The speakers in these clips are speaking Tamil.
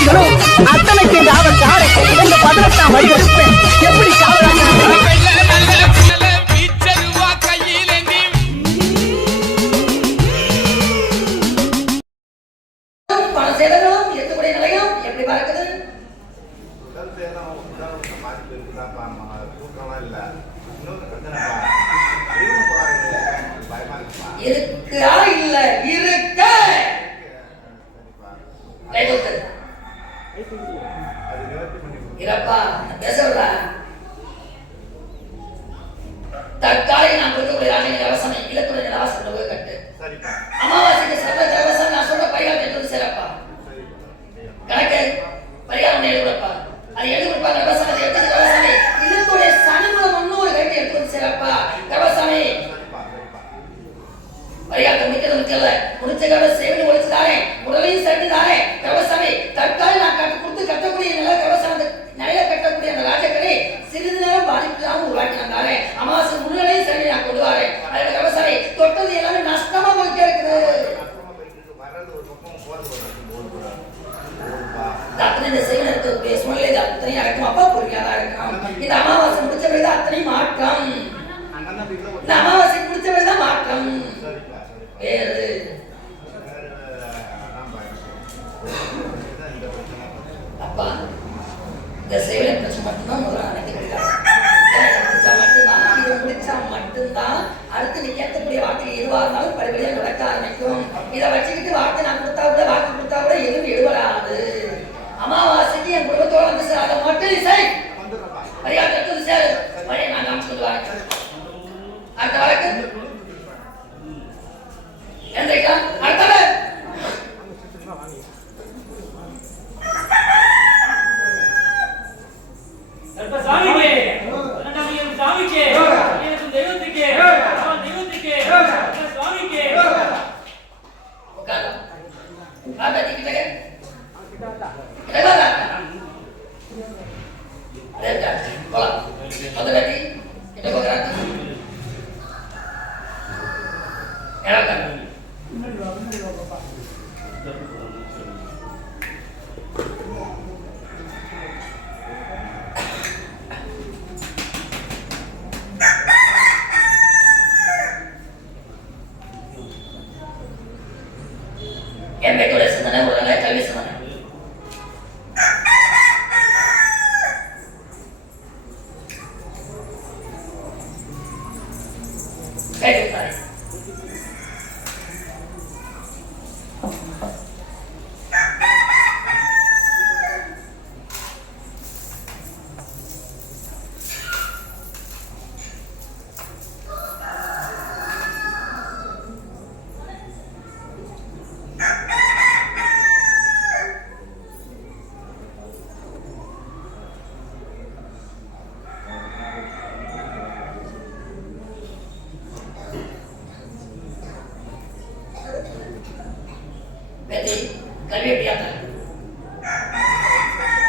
விதிகளும் அத்தனைக்கு காவல் காரை இந்த பதினெட்டாம் வழி எடுப்பேன் எப்படி காவலாக இருக்கா இல்ல இருக்கு. கட்டு. சரிப்பா அமாவாசைக்கு சர்வ நான் சொல்ற பரிகாரம் எடுத்து சிறப்பா? கணக்கு பரிகாரம் எழுதுறப்பா அது எடுத்து இலவசமே இல்லத்துடைய சனிமூலம் முன்னூறு கட்டி எடுத்து வந்து சிறப்பா. சரிப்பா பரிகாரத்தை முடிக்கிறது இல்ல முடிச்ச கடை இந்த அமாவாசை முடிச்ச பிறகு அத்தனையும் மாற்றம். இந்த அமாவாசை முடிச்ச பிறகு தான் மாற்றம். வேறு. அப்பா இந்த சேவலை பிரச்சனை மட்டும்தான் முதல்ல அணைக்க மட்டும்தான் இதை முடிச்சா மட்டும்தான். அடுத்து நீ கேட்கக்கூடிய வார்த்தை எதுவாக இருந்தாலும் படிப்படியாக நடக்க ஆரம்பிக்கும். இதை வச்சுக்கிட்டு வார்த்தை நான் கொடுத்தா கூட வாக்கு கொடுத்தா கூட எதுவும் எடுபடாது அமாவாசைக்கு என் குடும்பத்தோட வந்து சார் அதை மட்டும் வா பேட்டி கிட்ட கிட்ட வா அதே போலாம் வந்து பேட்டி கிட்ட போகிறாங்க இறங்க என் பேட்டோட சிந்தனை ஒரு நல்ல கல்வி சிந்தனை பேட்டி விட்டாரு பேட்டி கல்வி எப்படியா தரேன் பட்டதெல்லாம் தாய்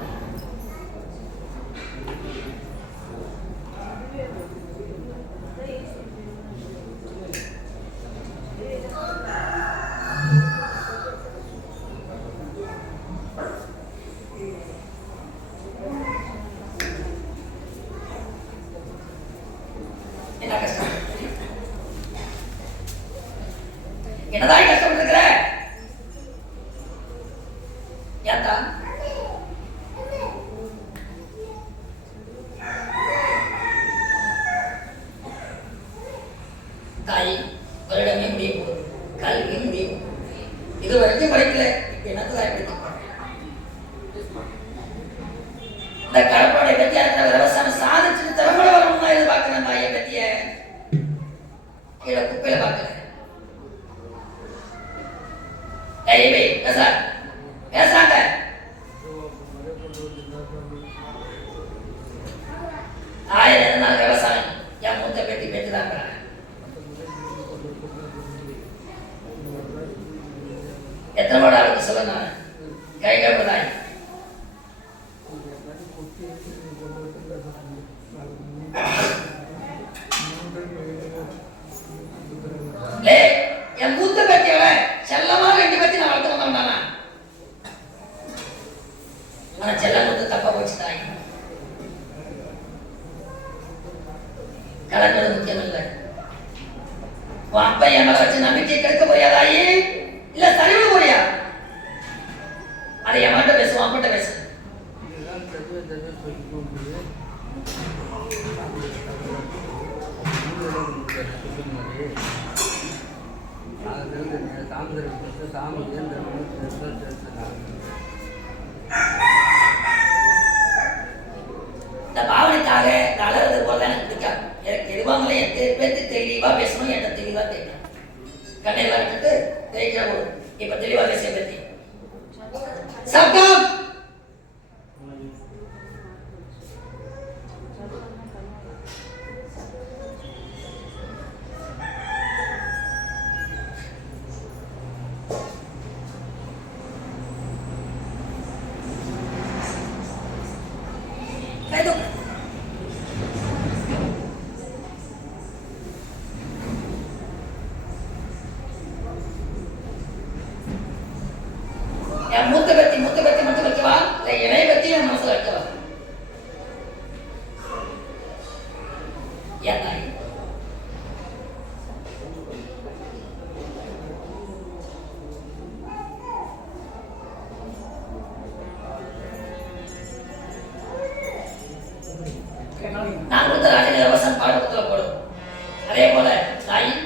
என்னதான் கஷ்டப்பட்டு இருக்கிற ஏத்தா தாய் வருடமே முடிய போகுது. கல்வி முடிய போகுது. இது வரைக்கும் படிக்கல. இப்ப எனக்கு தான் படிக்க இந்த கடப்பாடை பத்தி அந்த விவசாயம் சாதிச்சுட்டு திறம்பட வரணும்னா எதிர்பார்க்கிறேன் தாயை பத்திய? கீழே குப்பையில பார்க்கிறேன் ஏய் போய் பேசா பேசாங்க ஆயிரம் இருந்தாங்க விவசாயம் என் மூத்த பேட்டி பேச்சு தான் எத்தனை வாட ஆளுக்கு சொல்ல நான்? கை கேட்பதாய் ಅನುಭವಿಸ್ತಾಯಿ கலண்டர் முக்கியமில்லை. வார்த்தை எங்களை வச்சு நம்பிக்கை கெடுக்க முடியாதாயி? இல்ல சரிவு முடியா அதை எவன்கிட்ட பேசுவோம் அவன்கிட்ட பேசு. தாமதம் தாமதம் iba a decir de 他连过来，他